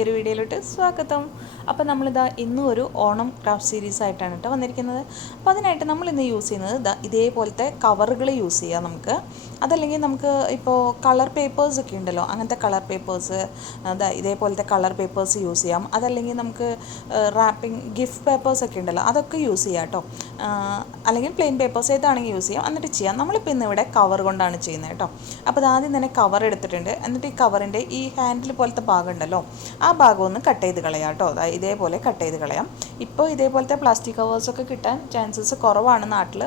പുതിയൊരു വീഡിയോയിലോട്ട് സ്വാഗതം. അപ്പോൾ നമ്മളിതാ ഇന്നും ഒരു ഓണം ക്രാഫ്റ്റ് സീരീസ് ആയിട്ടാണ് കേട്ടോ വന്നിരിക്കുന്നത്. അപ്പോൾ അതിനായിട്ട് നമ്മളിന്ന് യൂസ് ചെയ്യുന്നത് ഇതേപോലത്തെ കവറുകൾ യൂസ് ചെയ്യാം നമുക്ക്. അതല്ലെങ്കിൽ നമുക്ക് ഇപ്പോൾ കളർ പേപ്പേഴ്സ് ഒക്കെ ഉണ്ടല്ലോ, അങ്ങനത്തെ കളർ പേപ്പേഴ്സ്, ഇതേപോലത്തെ കളർ പേപ്പേഴ്സ് യൂസ് ചെയ്യാം. അതല്ലെങ്കിൽ നമുക്ക് റാപ്പിംഗ് ഗിഫ്റ്റ് പേപ്പേഴ്സ് ഒക്കെ ഉണ്ടല്ലോ, അതൊക്കെ യൂസ് ചെയ്യാം കേട്ടോ. അല്ലെങ്കിൽ പ്ലെയിൻ പേപ്പേഴ്സ് ഏതാണെങ്കിൽ യൂസ് ചെയ്യാം. എന്നിട്ട് ചെയ്യാം. നമ്മളിപ്പോൾ ഇന്നിവിടെ കവർ കൊണ്ടാണ് ചെയ്യുന്നത് കേട്ടോ. അപ്പോൾ ആദ്യം തന്നെ കവർ എടുത്തിട്ടുണ്ട്. എന്നിട്ട് ഈ കവറിൻ്റെ ഈ ഹാൻഡിൽ പോലത്തെ ഭാഗം ഉണ്ടല്ലോ, ആ ഭാഗം ഒന്ന് കട്ട് ചെയ്ത് കളയാം കേട്ടോ. ഇതേപോലെ കട്ട് ചെയ്ത് കളയാം. ഇപ്പോൾ ഇതേപോലത്തെ പ്ലാസ്റ്റിക് കവേഴ്സൊക്കെ കിട്ടാൻ ചാൻസസ് കുറവാണ് നാട്ടിൽ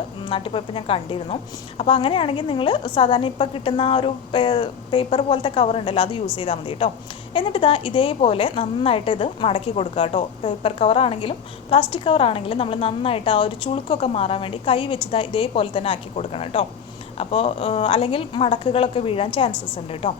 പോയപ്പോൾ ഞാൻ കണ്ടിരുന്നു. അപ്പോൾ അങ്ങനെയാണെങ്കിൽ നിങ്ങൾ സാധാരണ ഇപ്പോൾ കിട്ടുന്ന ആ ഒരു പേപ്പർ പോലത്തെ കവർ ഉണ്ടല്ലോ, അത് യൂസ് ചെയ്താൽ മതി കേട്ടോ. എന്നിട്ട് ഇതേപോലെ നന്നായിട്ട് ഇത് മടക്കി കൊടുക്കുക കേട്ടോ. പേപ്പർ കവറാണെങ്കിലും പ്ലാസ്റ്റിക് കവറാണെങ്കിലും നമ്മൾ നന്നായിട്ട് ആ ഒരു ചുളുക്കൊക്കെ മാറാൻ വേണ്ടി കൈ വെച്ച് ഇതേപോലെ തന്നെ ആക്കി കൊടുക്കണം കേട്ടോ. അപ്പോൾ അല്ലെങ്കിൽ മടക്കുകളൊക്കെ വീഴാൻ ചാൻസസ് ഉണ്ട് കേട്ടോ.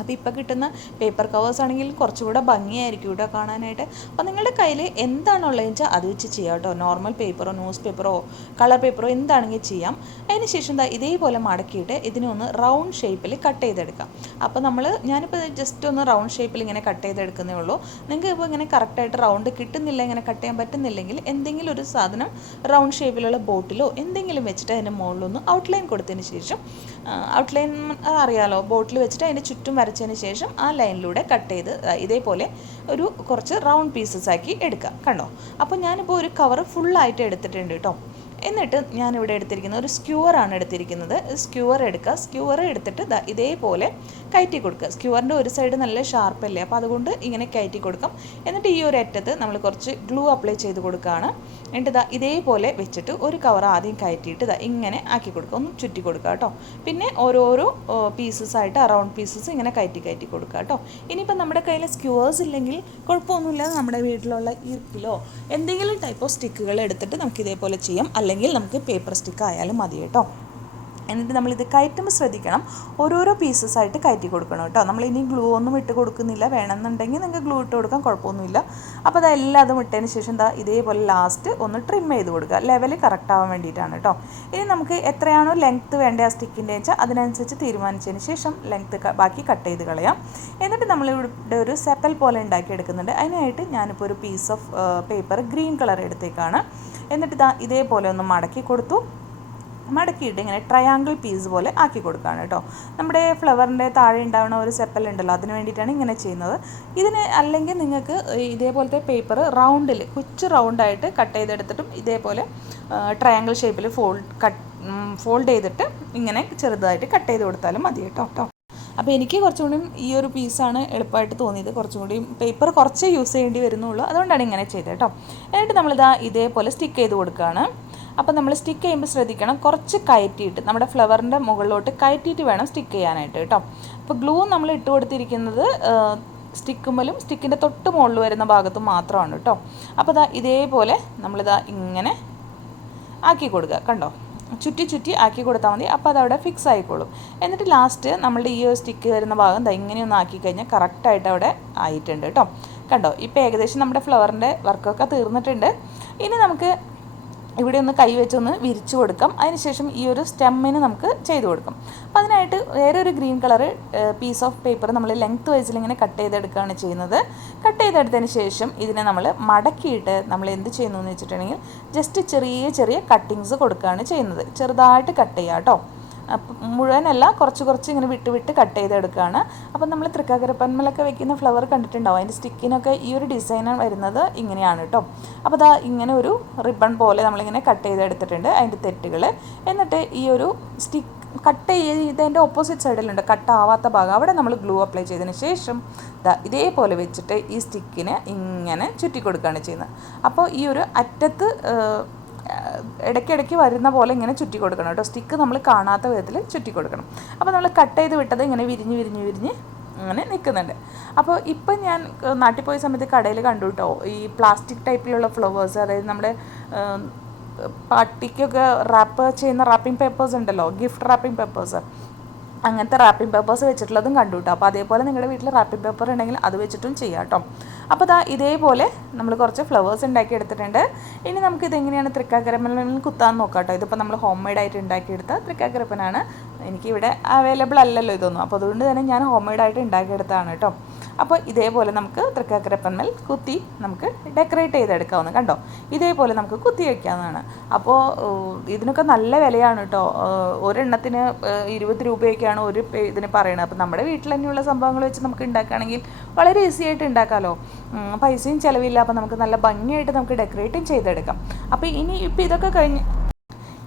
അപ്പോൾ ഇപ്പോൾ കിട്ടുന്ന പേപ്പർ കവേഴ്സ് ആണെങ്കിൽ കുറച്ചുകൂടെ ഭംഗിയായിരിക്കും കേട്ടോ കാണാനായിട്ട്. അപ്പോൾ നിങ്ങളുടെ കയ്യിൽ എന്താണുള്ളതെന്ന് വെച്ചാൽ അത് വെച്ച് ചെയ്യാം കേട്ടോ. നോർമൽ പേപ്പറോ ന്യൂസ് പേപ്പറോ കളർ പേപ്പറോ എന്താണെങ്കിൽ ചെയ്യാം. അതിന് ശേഷം ഇതേപോലെ മടക്കിയിട്ട് ഇതിനെ ഒന്ന് റൗണ്ട് ഷേപ്പിൽ കട്ട് ചെയ്തെടുക്കാം. അപ്പോൾ ഞാനിപ്പോൾ ജസ്റ്റ് ഒന്ന് റൗണ്ട് ഷേപ്പിൽ ഇങ്ങനെ കട്ട് ചെയ്തെടുക്കുന്നേ ഉള്ളൂ. നിങ്ങൾക്ക് ഇപ്പോൾ ഇങ്ങനെ കറക്റ്റായിട്ട് റൗണ്ട് കിട്ടുന്നില്ല, ഇങ്ങനെ കട്ട് ചെയ്യാൻ പറ്റുന്നില്ലെങ്കിൽ എന്തെങ്കിലും ഒരു സാധനം റൗണ്ട് ഷേപ്പിലുള്ള ബോട്ടിലോ എന്തെങ്കിലും വെച്ചിട്ട് അതിൻ്റെ മുകളിലൊന്ന് ഔട്ട്ലൈൻ കൊടുത്തതിന് ശേഷം, ഔട്ട്ലൈൻ അറിയാലോ, ബോട്ടിൽ വെച്ചിട്ട് അതിൻ്റെ ചുറ്റും വരച്ചതിന് ശേഷം ആ ലൈനിലൂടെ കട്ട് ചെയ്ത് ഇതേപോലെ കുറച്ച് റൗണ്ട് പീസസ് ആക്കി എടുക്കുക. കണ്ടോ? അപ്പോൾ ഞാനിപ്പോൾ ഒരു കവർ ഫുള്ളായിട്ട് എടുത്തിട്ടുണ്ട് കേട്ടോ. എന്നിട്ട് ഞാനിവിടെ എടുത്തിരിക്കുന്നത് ഒരു സ്ക്യൂവറാണ് എടുത്തിരിക്കുന്നത്. സ്ക്യൂവർ എടുക്കുക. സ്ക്യൂവർ എടുത്തിട്ട് ഇതേപോലെ കയറ്റി കൊടുക്കുക. സ്ക്യൂവറിൻ്റെ ഒരു സൈഡ് നല്ല ഷാർപ്പല്ലേ, അപ്പോൾ അതുകൊണ്ട് ഇങ്ങനെ കയറ്റി കൊടുക്കാം. എന്നിട്ട് ഈ ഒരു അറ്റത്ത് നമ്മൾ കുറച്ച് ഗ്ലൂ അപ്ലൈ ചെയ്ത് കൊടുക്കുകയാണ്. എന്നിട്ട് ഇതേപോലെ വെച്ചിട്ട് ഒരു കവർ ആദ്യം കയറ്റിയിട്ട് ഇങ്ങനെ ആക്കി കൊടുക്കുക. ഒന്ന് ചുറ്റി കൊടുക്കുക കേട്ടോ. പിന്നെ ഓരോരോ പീസസ് ആയിട്ട് റൗണ്ട് പീസസ് ഇങ്ങനെ കയറ്റി കൊടുക്കുക കേട്ടോ. ഇനിയിപ്പോൾ നമ്മുടെ കയ്യിൽ സ്ക്യൂവേഴ്സ് ഇല്ലെങ്കിൽ കുഴപ്പമൊന്നുമില്ല, നമ്മുടെ വീട്ടിലുള്ള ഈർക്കിലോ എന്തെങ്കിലും ടൈപ്പ് ഓഫ് സ്റ്റിക്കുകൾ എടുത്തിട്ട് നമുക്ക് ഇതേപോലെ ചെയ്യാം. അല്ലെങ്കിൽ നമുക്ക് പേപ്പർ സ്റ്റിക്ക് ആയാലും മതി കേട്ടോ. എന്നിട്ട് നമ്മളിത് കയറ്റുമ്പോൾ ശ്രദ്ധിക്കണം, ഓരോരോ പീസസ് ആയിട്ട് കയറ്റി കൊടുക്കണം കേട്ടോ. നമ്മളിനി ഗ്ലൂ ഒന്നും ഇട്ട് കൊടുക്കുന്നില്ല. വേണമെന്നുണ്ടെങ്കിൽ നിങ്ങൾക്ക് ഗ്ലൂ ഇട്ട് കൊടുക്കാൻ കുഴപ്പമൊന്നുമില്ല. അപ്പോൾ അതെല്ലാം ഇട്ടതിന് ശേഷം ഇതേപോലെ ലാസ്റ്റ് ഒന്ന് ട്രിം ചെയ്ത് കൊടുക്കുക. ലെവൽ കറക്റ്റ് ആവാൻ വേണ്ടിയിട്ടാണ് കേട്ടോ. ഇനി നമുക്ക് എത്രയാണോ ലെങ്ത്ത് വേണ്ട ആ സ്റ്റിക്കിൻ്റെ വെച്ചാൽ അതിനനുസരിച്ച് തീരുമാനിച്ചതിന് ശേഷം ലെങ്ത്ത് ബാക്കി കട്ട് ചെയ്ത് കളയാം. എന്നിട്ട് നമ്മളിവിടെ ഒരു സെപ്പൽ പോലെ ഉണ്ടാക്കി എടുക്കുന്നുണ്ട്. അതിനായിട്ട് ഞാനിപ്പോൾ ഒരു piece of paper green colour എടുത്തേക്കാണ്. എന്നിട്ട് ഇതേപോലെ ഒന്ന് മടക്കി കൊടുത്തു. മടക്കിയിട്ട് ഇങ്ങനെ ട്രയാങ്കിൾ പീസ് പോലെ ആക്കി കൊടുക്കുകയാണ് കേട്ടോ. നമ്മുടെ ഫ്ലവറിൻ്റെ താഴെ ഉണ്ടാവുന്ന ഒരു സെപ്പൽ ഉണ്ടല്ലോ, അതിന് വേണ്ടിയിട്ടാണ് ഇങ്ങനെ ചെയ്യുന്നത്. ഇതിന് അല്ലെങ്കിൽ നിങ്ങൾക്ക് ഇതേപോലത്തെ പേപ്പർ റൗണ്ടിൽ കൊച്ചു റൗണ്ടായിട്ട് കട്ട് ചെയ്തെടുത്തിട്ടും ഇതേപോലെ ട്രയാങ്കിൾ ഷേപ്പിൽ ഫോൾഡ് ചെയ്തിട്ട് ഇങ്ങനെ ചെറുതായിട്ട് കട്ട് ചെയ്ത് കൊടുത്താലും മതി കേട്ടോ. അപ്പോൾ എനിക്ക് കുറച്ചുകൂടി ഈ ഒരു പീസാണ് എളുപ്പമായിട്ട് തോന്നിയത്. കുറച്ചുകൂടി പേപ്പർ കുറച്ച് യൂസ് ചെയ്യേണ്ടി വരുന്നുള്ളൂ, അതുകൊണ്ടാണ് ഇങ്ങനെ ചെയ്തത് കേട്ടോ. എന്നിട്ട് ഇതേപോലെ സ്റ്റിക്ക് ചെയ്ത് കൊടുക്കുകയാണ്. അപ്പോൾ നമ്മൾ സ്റ്റിക്ക് ചെയ്യുമ്പോൾ ശ്രദ്ധിക്കണം, കുറച്ച് കയറ്റിയിട്ട് നമ്മുടെ ഫ്ലവറിൻ്റെ മുകളിലോട്ട് കയറ്റിയിട്ട് വേണം സ്റ്റിക്ക് ചെയ്യാനായിട്ട് കേട്ടോ. അപ്പോൾ ഗ്ലൂ നമ്മൾ ഇട്ട് കൊടുത്തിരിക്കുന്നത് സ്റ്റിക്കുമ്മലും സ്റ്റിക്കിൻ്റെ തൊട്ട് മുകളിൽ വരുന്ന ഭാഗത്തും മാത്രമാണ് കേട്ടോ. അപ്പോൾ ഇതേപോലെ ഇങ്ങനെ ആക്കി കൊടുക്കുക. കണ്ടോ? ചുറ്റി ആക്കി കൊടുത്താൽ മതി. അപ്പോൾ അതവിടെ ഫിക്സ് ആയിക്കോളും. എന്നിട്ട് ലാസ്റ്റ് നമ്മളുടെ ഈ ഒരു സ്റ്റിക്ക് വരുന്ന ഭാഗം ഇങ്ങനെയൊന്ന് ആക്കി കഴിഞ്ഞാൽ കറക്റ്റായിട്ട് അവിടെ ആയിട്ടുണ്ട് കേട്ടോ. കണ്ടോ? ഇപ്പോൾ ഏകദേശം നമ്മുടെ ഫ്ലവറിൻ്റെ വർക്കൊക്കെ തീർന്നിട്ടുണ്ട്. ഇനി നമുക്ക് ഇവിടെ ഒന്ന് കൈ വെച്ചൊന്ന് വിരിച്ചു കൊടുക്കാം. അതിനുശേഷം ഈ ഒരു സ്റ്റെമ്മിന് നമുക്ക് ചെയ്ത് കൊടുക്കാം. അപ്പോൾ അതിനായിട്ട് വേറെ ഒരു green colour piece of paper നമ്മൾ ലെങ്ത് വൈസിൽ ഇങ്ങനെ കട്ട് ചെയ്തെടുക്കുകയാണ് ചെയ്യുന്നത്. കട്ട് ചെയ്തെടുത്തതിന് ശേഷം ഇതിനെ നമ്മൾ മടക്കിയിട്ട് നമ്മൾ എന്ത് ചെയ്യുന്നു എന്ന് വെച്ചിട്ടുണ്ടെങ്കിൽ ജസ്റ്റ് ചെറിയ കട്ടിങ്സ് കൊടുക്കുകയാണ് ചെയ്യുന്നത്. ചെറുതായിട്ട് കട്ട് ചെയ്യുക കേട്ടോ. മുഴുവനല്ല, കുറച്ച് ഇങ്ങനെ വിട്ട് കട്ട് ചെയ്തെടുക്കുകയാണ്. അപ്പം നമ്മൾ തൃക്കാക്കരപ്പന്മലൊക്കെ വെക്കുന്ന ഫ്ലവർ കണ്ടിട്ടുണ്ടാവും. അതിൻ്റെ സ്റ്റിക്കിനൊക്കെ ഈ ഒരു ഡിസൈൻ വരുന്നത് ഇങ്ങനെയാണ് കേട്ടോ. അപ്പോൾ ഇങ്ങനെ ഒരു റിബൺ പോലെ നമ്മളിങ്ങനെ കട്ട് ചെയ്തെടുത്തിട്ടുണ്ട് അതിൻ്റെ തെറ്റുകൾ. എന്നിട്ട് ഈ ഒരു സ്റ്റിക്ക് കട്ട് ചെയ്തതിൻ്റെ ഓപ്പോസിറ്റ് സൈഡിലുണ്ട് കട്ടാവാത്ത ഭാഗം, അവിടെ നമ്മൾ ഗ്ലൂ അപ്ലൈ ചെയ്തതിന് ശേഷം ഇതേപോലെ വെച്ചിട്ട് ഈ സ്റ്റിക്കിനെ ഇങ്ങനെ ചുറ്റി കൊടുക്കുകയാണ് ചെയ്യുന്നത്. അപ്പോൾ ഈ ഒരു അറ്റത്ത് ഇടയ്ക്കിടയ്ക്ക് വരുന്ന പോലെ ഇങ്ങനെ ചുറ്റി കൊടുക്കണം കേട്ടോ. സ്റ്റിക്ക് നമ്മൾ കാണാത്ത വിധത്തിൽ ചുറ്റി കൊടുക്കണം. അപ്പോൾ നമ്മൾ കട്ട് ചെയ്ത് വിട്ടത് ഇങ്ങനെ വിരിഞ്ഞ് അങ്ങനെ നിൽക്കുന്നുണ്ട്. അപ്പോൾ ഇപ്പം ഞാൻ നാട്ടിൽ പോയ സമയത്ത് കടയിൽ കണ്ടു കേട്ടോ, ഈ പ്ലാസ്റ്റിക് ടൈപ്പിലുള്ള ഫ്ലവേഴ്സ്, അതായത് നമ്മുടെ പാർട്ടിക്കൊക്കെ റാപ്പ് ചെയ്യുന്ന റാപ്പിംഗ് പേപ്പേഴ്സ് ഉണ്ടല്ലോ, ഗിഫ്റ്റ് റാപ്പിംഗ് പേപ്പേഴ്സ്, അങ്ങനത്തെ റാപ്പിംഗ് പേപ്പേഴ്സ് വെച്ചിട്ടുള്ളതും കണ്ടു കേട്ടോ. അപ്പോൾ അതേപോലെ നിങ്ങളുടെ വീട്ടിൽ റാപ്പിംഗ് പേപ്പർ ഉണ്ടെങ്കിൽ അത് വെച്ചിട്ടും ചെയ്യാം കേട്ടോ. അപ്പോൾ ഇതേപോലെ നമ്മൾ കുറച്ച് ഫ്ലവേഴ്സ് ഉണ്ടാക്കി എടുത്തിട്ടുണ്ട്. ഇനി നമുക്കിതെങ്ങനെയാണ് തൃക്കാക്കരപ്പനിൽ കുത്താൻ നോക്കാം കേട്ടോ. ഇതിപ്പോൾ നമ്മൾ ഹോം മെയ്ഡായിട്ട് ഉണ്ടാക്കിയെടുത്ത തൃക്കാക്കരപ്പനാണ്. എനിക്കിവിടെ അവൈലബിൾ അല്ലല്ലോ ഇതൊന്നും, അപ്പോൾ അതുകൊണ്ട് തന്നെ ഞാൻ ഹോം മെയ്ഡായിട്ട് ഉണ്ടാക്കിയെടുത്തതാണ് കേട്ടോ. അപ്പോൾ ഇതേപോലെ നമുക്ക് തൃക്കാക്കരപ്പന്മേൽ കുത്തി നമുക്ക് ഡെക്കറേറ്റ് ചെയ്തെടുക്കാവുന്ന കണ്ടോ. ഇതേപോലെ നമുക്ക് കുത്തി വയ്ക്കാവുന്നതാണ്. അപ്പോൾ ഇതിനൊക്കെ നല്ല വിലയാണ് കേട്ടോ. ഒരെണ്ണത്തിന് 20 രൂപയൊക്കെയാണ് ഒരു ഇതിന് പറയുന്നത്. അപ്പോൾ നമ്മുടെ വീട്ടിൽ തന്നെയുള്ള സംഭവങ്ങൾ വെച്ച് നമുക്ക് ഉണ്ടാക്കുകയാണെങ്കിൽ വളരെ ഈസി ആയിട്ട് ഉണ്ടാക്കാമല്ലോ. പൈസയും ചിലവില്ല. അപ്പോൾ നമുക്ക് നല്ല ഭംഗിയായിട്ട് നമുക്ക് ഡെക്കറേറ്റും ചെയ്തെടുക്കാം. അപ്പോൾ ഇതൊക്കെ കഴിഞ്ഞ്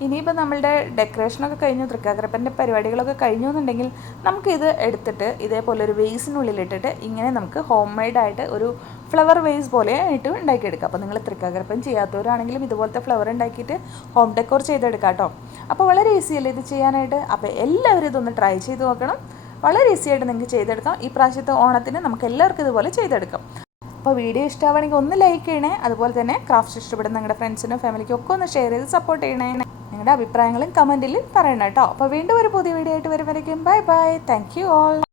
ഇനിയിപ്പോൾ നമ്മളുടെ ഡെക്കറേഷനൊക്കെ കഴിഞ്ഞു, തൃക്കാക്കരപ്പൻ്റെ പരിപാടികളൊക്കെ കഴിഞ്ഞു എന്നുണ്ടെങ്കിൽ നമുക്കിത് എടുത്തിട്ട് ഇതേപോലെ ഒരു വേസിനുള്ളിലിട്ടിട്ട് ഇങ്ങനെ നമുക്ക് ഹോം മെയ്ഡായിട്ട് ഒരു ഫ്ലവർ വേസ് പോലെ ആയിട്ട് ഉണ്ടാക്കിയെടുക്കാം. അപ്പോൾ നിങ്ങൾ തൃക്കാക്കരപ്പൻ ചെയ്യാത്തവരാണെങ്കിലും ഇതുപോലത്തെ ഫ്ലവർ ഉണ്ടാക്കിയിട്ട് ഹോം ഡെക്കോർ ചെയ്തെടുക്കാം കേട്ടോ. അപ്പോൾ വളരെ ഈസിയല്ലേ ഇത് ചെയ്യാനായിട്ട്. അപ്പോൾ എല്ലാവരും ഇതൊന്ന് ട്രൈ ചെയ്ത് നോക്കണം. വളരെ ഈസി ആയിട്ട് നിങ്ങൾക്ക് ചെയ്തെടുക്കാം. ഈ പ്രാവശ്യത്തെ ഓണത്തിന് നമുക്ക് എല്ലാവർക്കും ഇതുപോലെ ചെയ്തെടുക്കാം. അപ്പോൾ വീഡിയോ ഇഷ്ടമാണെങ്കിൽ ഒന്ന് ലൈക്ക് ചെയ്യണേ. അതുപോലെ തന്നെ ക്രാഫ്റ്റ്സ് ഇഷ്ടപ്പെടുന്ന നിങ്ങളുടെ ഫ്രണ്ട്സിനും ഫാമിലിക്കും ഒക്കെ ഒന്ന് ഷെയർ ചെയ്ത് സപ്പോർട്ട് ചെയ്യണേ. നിങ്ങളുടെ അഭിപ്രായങ്ങളും കമൻറ്റിൽ പറയണം കേട്ടോ. അപ്പോൾ വീണ്ടും ഒരു പുതിയ വീഡിയോ ആയിട്ട് വരുമ്പോഴേക്കും bye bye. Thank you all.